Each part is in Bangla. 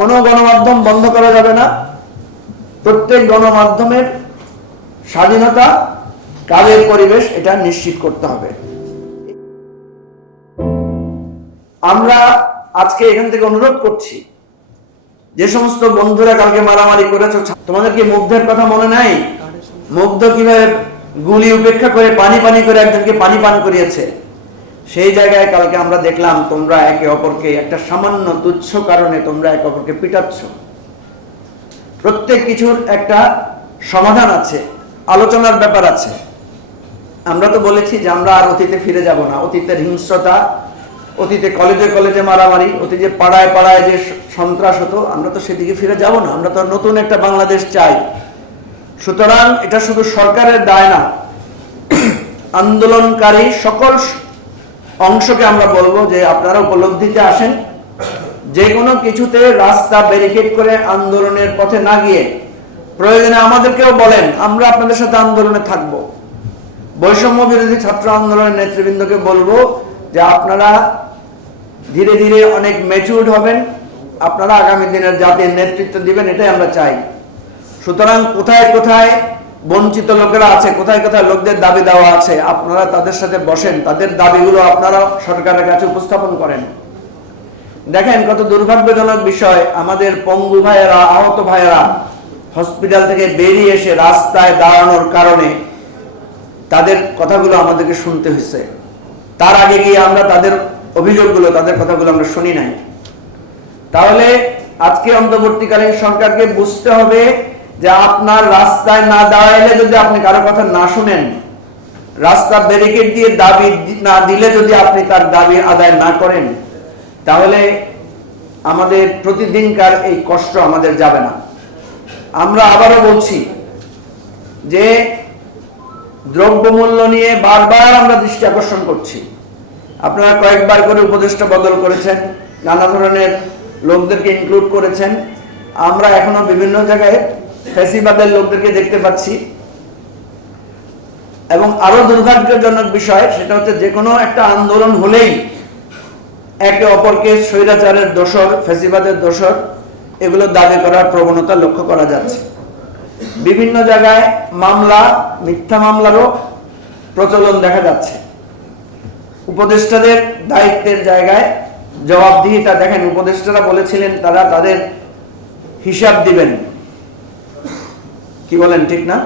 কোনো গণমাধ্যম বন্ধ করা যাবে না। প্রত্যেক গণমাধ্যমের স্বাধীনতা, কাজের পরিবেশ এটা নিশ্চিত করতে হবে। আমরা আজকে এখান থেকে অনুরোধ করছি, যে সমস্ত বন্ধুরা কালকে মারামারি করেছো, তোমাদের কি মুগ্ধের কথা মনে নাই? মুগ্ধ কিভাবে গুলি উপেক্ষা করে পানি পানি করে একজনকে পানি পান করিয়েছে। সেই জায়গায় কালকে আমরা দেখলাম তোমরা একে অপরকে একটা সামান্য তুচ্ছ কারণে তোমরা একে অপরকে পিটাচ্ছ। প্রত্যেক কিছুর একটা সমাধান আছে, আলোচনার ব্যাপার আছে। আমরা তো বলেছি যে আমরা আর অতীতে ফিরে যাব না। অতীতের হিংস্রতা, অতীতে কলেজে কলেজে মারামারি, অতীতে পাড়ায় পাড়ায় যে সন্ত্রাস হতো, আমরা তো সেদিকে ফিরে যাব না। আমরা তো নতুন একটা বাংলাদেশ চাই। সুতরাং এটা শুধু সরকারের দায় না, আন্দোলনকারী সকল অংশকে আমরা বলবো যে আপনারা উপলব্ধিতে আসেন। যে কোনো কিছুতে রাস্তা ব্যারিকেড করে আন্দোলনের পথে না গিয়ে প্রয়োজনে আমাদেরকেও বলেন, আমরা আপনাদের সাথে আন্দোলনে থাকব। বৈষম্য বিরোধী ছাত্র আন্দোলনের নেতৃবৃন্দকে বলবো যে আপনারা ধীরে ধীরে অনেক ম্যাচিউরড হবেন, আপনারা আগামী দিনের জাতির নেতৃত্ব দিবেন, এটাই আমরা চাই। সুতরাং কোথায় কোথায় বঞ্চিত লোকেরা আছে, কোথায় কোথায় লোকদের দাবি দেওয়া আছে, আপনারা তাদের সাথে বসেন, তাদের দাবিগুলো আপনারা সরকারের কাছে উপস্থাপন করেন। দেখেন কত দুর্ভাগ্যজনক বিষয়, আমাদের পঙ্গু ভাইয়েরা, আহত ভাইয়েরা হসপিটাল থেকে বেরিয়ে এসে রাস্তায় দাঁড়ানোর কারণে তাদের কথাগুলো আমাদেরকে শুনতে হয়েছে। তার আগে গিয়ে আমরা তাদের অভিযোগগুলো, তাদের কথাগুলো আমরা শুনি নাই। তাহলে আজকে অন্তর্বর্তীকালীন সরকারকে বুঝতে হবে যে আপনার রাস্তায় না দাঁড়াইলে যদি আপনি কারো কথা না শুনেন, রাস্তা ব্যারিকেড দিয়ে দাবি না দিলে যদি আপনি তার দাবি আদায় না করেন, তাহলে আমাদের প্রতিদিনকার এই কষ্ট আমাদের যাবে না। আমরা আবারও বলছি যে দ্রব্যমূল্য নিয়ে বারবার আমরা দৃষ্টি আকর্ষণ করছি। আপনারা কয়েকবার করে উপদেষ্টা বদল করেছেন, নানা ধরনের লোকদেরকে ইনক্লুড করেছেন। আমরা এখনো বিভিন্ন জায়গায় ফ্যাসিবাদের লোকদেরকে দেখতে পাচ্ছি। এবং আরো দুর্ভাগ্যজনক বিষয় সেটা হচ্ছে, যে কোনো একটা আন্দোলন হলেই একে অপরকে স্বৈরাচারের দোসর, ফ্যাসিবাদের দোসর এগুলো দাবি করার প্রবণতা লক্ষ্য করা যাচ্ছে। বিভিন্ন জায়গায় মামলা, মিথ্যা মামলারও প্রচলন দেখা যাচ্ছে। উপদেষ্টাদের দায়িত্বের জায়গায় জবাবদিহিতা, দেখেন উপদেষ্টারা বলেছিলেন তারা তাদের হিসাব দিবেন। কি বলেন, ঠিক না?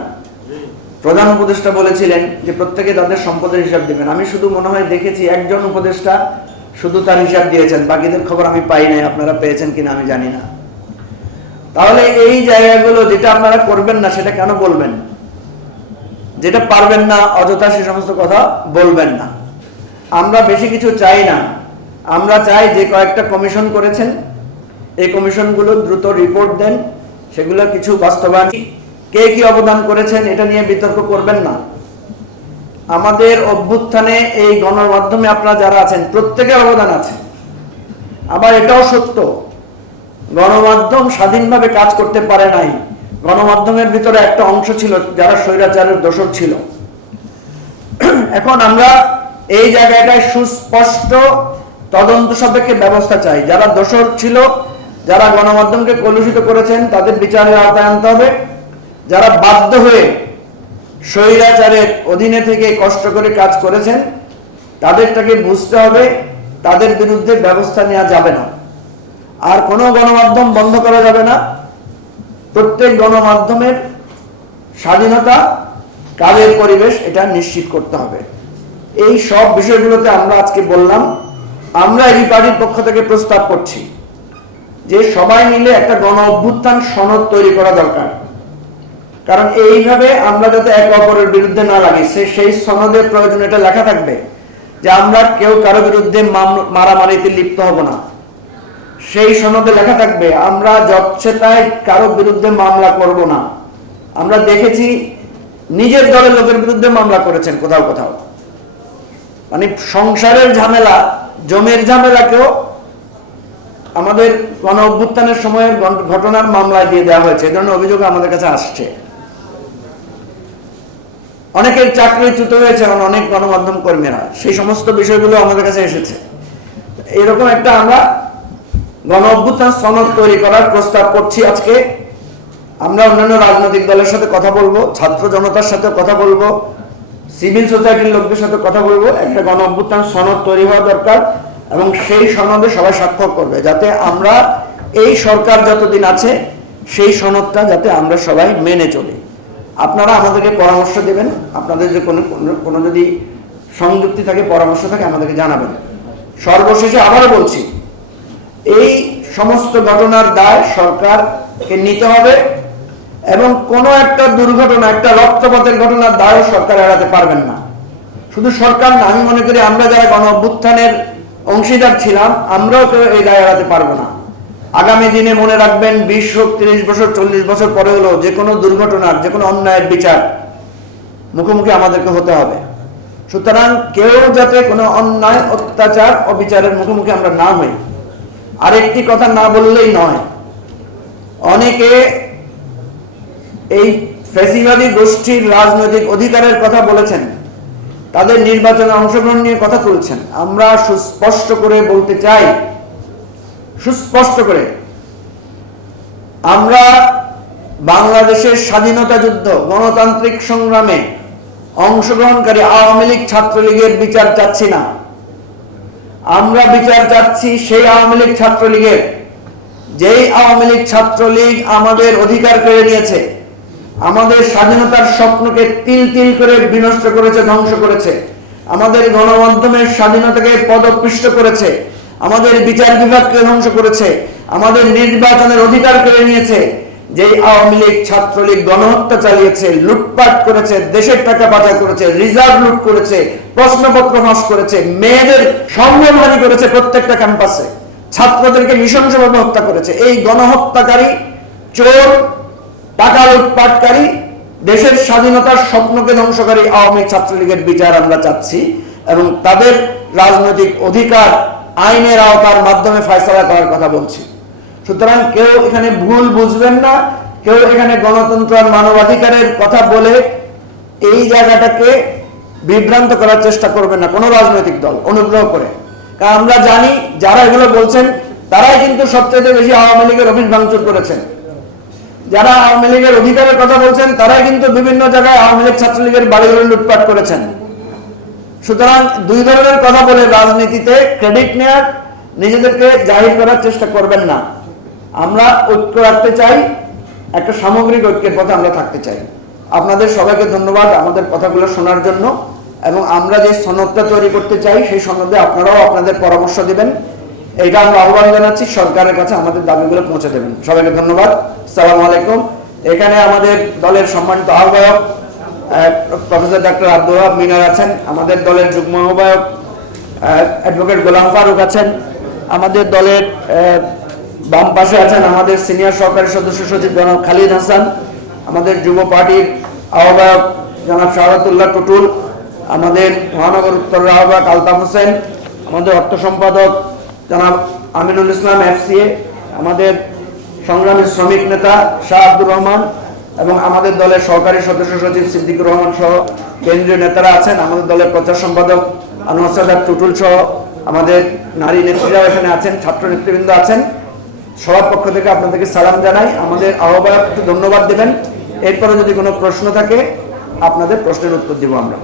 প্রধান উপদেষ্টা বলেছিলেন যে প্রত্যেকে তাদের সম্পদের হিসাব দিবেন। আমি শুধু মনে হয় দেখেছি একজন উপদেষ্টা শুধু তার হিসাব দিয়েছেন, বাকিদের খবর আমি পাই নাই। আপনারা পেয়েছেন কিনা আমি জানি না। তাহলে এই জায়গাগুলো যেটা আপনারা করবেন না সেটা কেন বলবেন? যেটা পারবেন না অযথা সে সমস্ত কথা বলবেন না। আমরা বেশি কিছু চাই না। আমরা চাই যে কয়েকটা কমিশন করেছেন, এই কমিশনগুলো দ্রুত রিপোর্ট দেন, সেগুলো কিছু বাস্তবায়ন, কে কি অবদান করেছেন এটা নিয়ে বিতর্ক করবেন না। আমাদের অভ্যুত্থানে এই গণমাধ্যমে আপনারা যারা আছেন প্রত্যেকের অবদান আছে। আবার এটাও সত্য, গণমাধ্যম স্বাধীনভাবে কাজ করতে পারে নাই। গণমাধ্যমের ভিতরে একটা অংশ ছিল যারা স্বৈরাচারের দোসর ছিল। এখন আমরা এই জায়গাটায় সুস্পষ্ট তদন্ত সাপেক্ষে ব্যবস্থা চাই। যারা দোসর ছিল, যারা গণমাধ্যমকে কলুষিত করেছেন, তাদের বিচারের আওতায় আনতে হবে। যারা বাধ্য হয়ে স্বৈরাচারের অধীনে থেকে কষ্ট করে কাজ করেছেন, তাদেরটাকে বুঝতে হবে, তাদের বিরুদ্ধে ব্যবস্থা নেওয়া যাবে না। আর কোনো গণমাধ্যম বন্ধ করা যাবে না। প্রত্যেক গণমাধ্যমের স্বাধীনতা, কাজের পরিবেশ এটা নিশ্চিত করতে হবে। এই সব বিষয়গুলোতে আমরা আজকে বললাম, আমরা এই পার্টির পক্ষ থেকে প্রস্তাব করছি যে সবাই মিলে একটা গণ অভ্যুত্থান সনদ তৈরি করা দরকার। কারণ এইভাবে আমরা যাতে একে অপরের বিরুদ্ধে না লাগি, সেই সনদের প্রয়োজন এটা লেখা থাকবে যে আমরা কেউ কারো বিরুদ্ধে মারামারিতে লিপ্ত হব না। সেই সনদে লেখা থাকবে আমরা যৎসেতায় কারো বিরুদ্ধে মামলা করব না। আমরা দেখেছি নিজের দলের লোকের বিরুদ্ধে মামলা করেছেন কোথাও কোথাও। মানে সংসারের ঝামেলা, জমির ঝামেলাকেও আমাদের গণ অভ্যুত্থানের সময়ের ঘটনার মামলায় দিয়ে দেওয়া হয়েছে। এই ধরনের অভিযোগ আমাদের কাছে আসছে। অনেকের চাকরিচ্যুত হয়েছে অনেক গণমাধ্যম কর্মীরা, সেই সমস্ত বিষয়গুলো আমাদের কাছে এসেছে। এরকম একটা আমরা গণ অভ্যুত্থান সনদ তৈরি করার প্রস্তাব করছি আজকে। আমরা অন্যান্য রাজনৈতিক দলের সাথে কথা বলবো, ছাত্র জনতার সাথে কথা বলবো, সিভিল সোসাইটির লোকদের সাথে কথা বলবো। একটা গণ অভ্যুত্থান সনদ তৈরি হওয়া দরকার এবং সেই সনদে সবাই স্বাক্ষর করবে, যাতে আমরা এই সরকার যতদিন আছে সেই সনদটা যাতে আমরা সবাই মেনে চলি। আপনারা আমাদেরকে পরামর্শ দেবেন, আপনাদের যে কোনো যদি সংযুক্তি থাকে, পরামর্শ থাকে, আমাদেরকে জানাবেন। সর্বশেষে আবারও বলছি, এই সমস্ত ঘটনার দায় সরকারকে নিতে হবে এবং কোনো একটা দুর্ঘটনা, একটা রক্তপাতের ঘটনার দায়ও সরকার এড়াতে পারবেন না। শুধু সরকার না, আমি মনে করি আমরা যারা গণ অভ্যুত্থানের অংশীদার ছিলাম, আমরাও কেউ এই দায় এড়াতে পারবো না। আগামী দিনে মনে রাখবেন, 20 হোক, 30 বছর, 40 বছর পরে হলেও যে কোনো দুর্ঘটনার, যে কোনো অন্যায়ের বিচার মুখোমুখি আমাদেরকে হতে হবে। সুতরাং কেউ যাতে কোনো অন্যায়, অত্যাচার, অবিচারের মুখোমুখি আমরা না হই। আরেকটি কথা না বললেই নয়, অনেকে এই ফ্যাসিবাদী গোষ্ঠীর রাজনৈতিক অধিকারের কথা বলেছেন, তাদের নির্বাচনে অংশগ্রহণ নিয়ে কথা তুলছেন। আমরা সুস্পষ্ট করে বলতে চাই, সুস্পষ্ট করে, আমরা বাংলাদেশের স্বাধীনতা যুদ্ধ, গণতান্ত্রিক সংগ্রামে অংশগ্রহণকারী আওয়ামী লীগ, ছাত্রলীগের বিচার চাচ্ছি না। আমরা বিচার চাচ্ছি সেই আওয়ামী লীগ, ছাত্রলীগের, যেই আওয়ামী লীগ, ছাত্রলীগ আমাদের অধিকার কেড়ে নিয়েছে, আমাদের স্বাধীনতার স্বপ্নকে তিল তিল করে বিনষ্ট করেছে, ধ্বংস করেছে, আমাদের গণমাধ্যমের স্বাধীনতাকে পদপিষ্ট করেছে, আমাদের বিচার বিভাগকে ধ্বংস করেছে, আমাদের নির্বাচনের অধিকার কেড়ে নিয়েছে। যেই আওয়ামী লীগ, ছাত্রলীগ গণহত্যা চালিয়েছে, লুটপাট করেছে, দেশের টাকা পাচার করেছে, রিজার্ভ লুট করেছে, প্রশ্নপত্র ফাঁস করেছে, মেয়েদের সম্মানহানি করেছে প্রত্যেকটা ক্যাম্পাসে, ছাত্রদেরকে নৃশংসভাবে হত্যা করেছে, এই গণহত্যাকারী, চোর, টাকা লুটপাটকারী, দেশের স্বাধীনতার স্বপ্নকে ধ্বংসকারী আওয়ামী ছাত্রলীগের বিচার আমরা চাচ্ছি এবং তাদের রাজনৈতিক অধিকার আইনের আওতার মাধ্যমে ফয়সালা করার কথা বলছি। সুতরাং কেউ এখানে ভুল বুঝবেন না, কেউ এখানে গণতন্ত্র আর মানবাধিকারের কথা বলে এই জায়গাটাকে বিভ্রান্ত করার চেষ্টা করবেন না কোনো রাজনৈতিক দল, অনুগ্রহ করে। কারণ আমরা জানি যারা এগুলো বলছেন তারাই কিন্তু সবচেয়ে বেশি আওয়ামী লীগের অফিস ভাঙচুর করেছেন। যারা আওয়ামী লীগের অধিকারের কথা বলছেন তারাই কিন্তু বিভিন্ন জায়গায় আওয়ামী লীগ, ছাত্রলীগের বাড়িঘরে লুটপাট করেছেন। সুতরাং দুই ধরনের কথা বলে রাজনীতিতে ক্রেডিট নেওয়ার, নিজেদেরকে জাহির করার চেষ্টা করবেন না। আমরা ঐক্য রাখতে চাই, একটা সামগ্রিক ঐক্যের পথে আমরা থাকতে চাই। আপনাদের সবাইকে ধন্যবাদ আমাদের কথাগুলো শোনার জন্য এবং আমরা যে সনদটা তৈরি করতে চাই সেই সনদে আপনারাও আপনাদের পরামর্শ দিবেন, এটা আমরা আহ্বান জানাচ্ছি। সরকারের কাছে আমাদের দাবিগুলো পৌঁছে দেবেন। সবাইকে ধন্যবাদ। আসসালামু আলাইকুম। এখানে আমাদের দলের সম্মানিত আহ্বায়ক প্রফেসর ডক্টর আব্দুল ওয়াহাব মিনার আছেন, আমাদের দলের যুগ্ম আহ্বায়ক অ্যাডভোকেট গোলাম ফারুক আছেন, আমাদের দলের বাম পাশে আছেন আমাদের সিনিয়র সহকারী সদস্য সচিব জনাব খালিদ হাসান, আমাদের যুব পার্টির আহ্বায়ক জনাব শাহাদাতুল্লাহ টুটুল, আমাদের মহানগর উত্তরের আহ্বায়ক আলতাফ হোসেন, আমাদের অর্থ সম্পাদক জনাব আমিনুল ইসলাম FCA, আমাদের সংগ্রামী শ্রমিক নেতা শাহ আব্দুর রহমান এবং আমাদের দলের সহকারী সদস্য সচিব সিদ্দিকুর রহমান সহ কেন্দ্রীয় নেতারা আছেন, আমাদের দলের প্রচার সম্পাদক আনোয়ার সাদাত টুটুল সহ আমাদের নারী নেত্রীরাও এখানে আছেন, ছাত্র নেতৃবৃন্দ আছেন। সবার পক্ষ থেকে আপনাদেরকে সালাম জানাই। আমাদের আহ্বায়ক একটু ধন্যবাদ দেবেন। এরপরে যদি কোনো প্রশ্ন থাকে আপনাদের প্রশ্নের উত্তর দিব আমরা।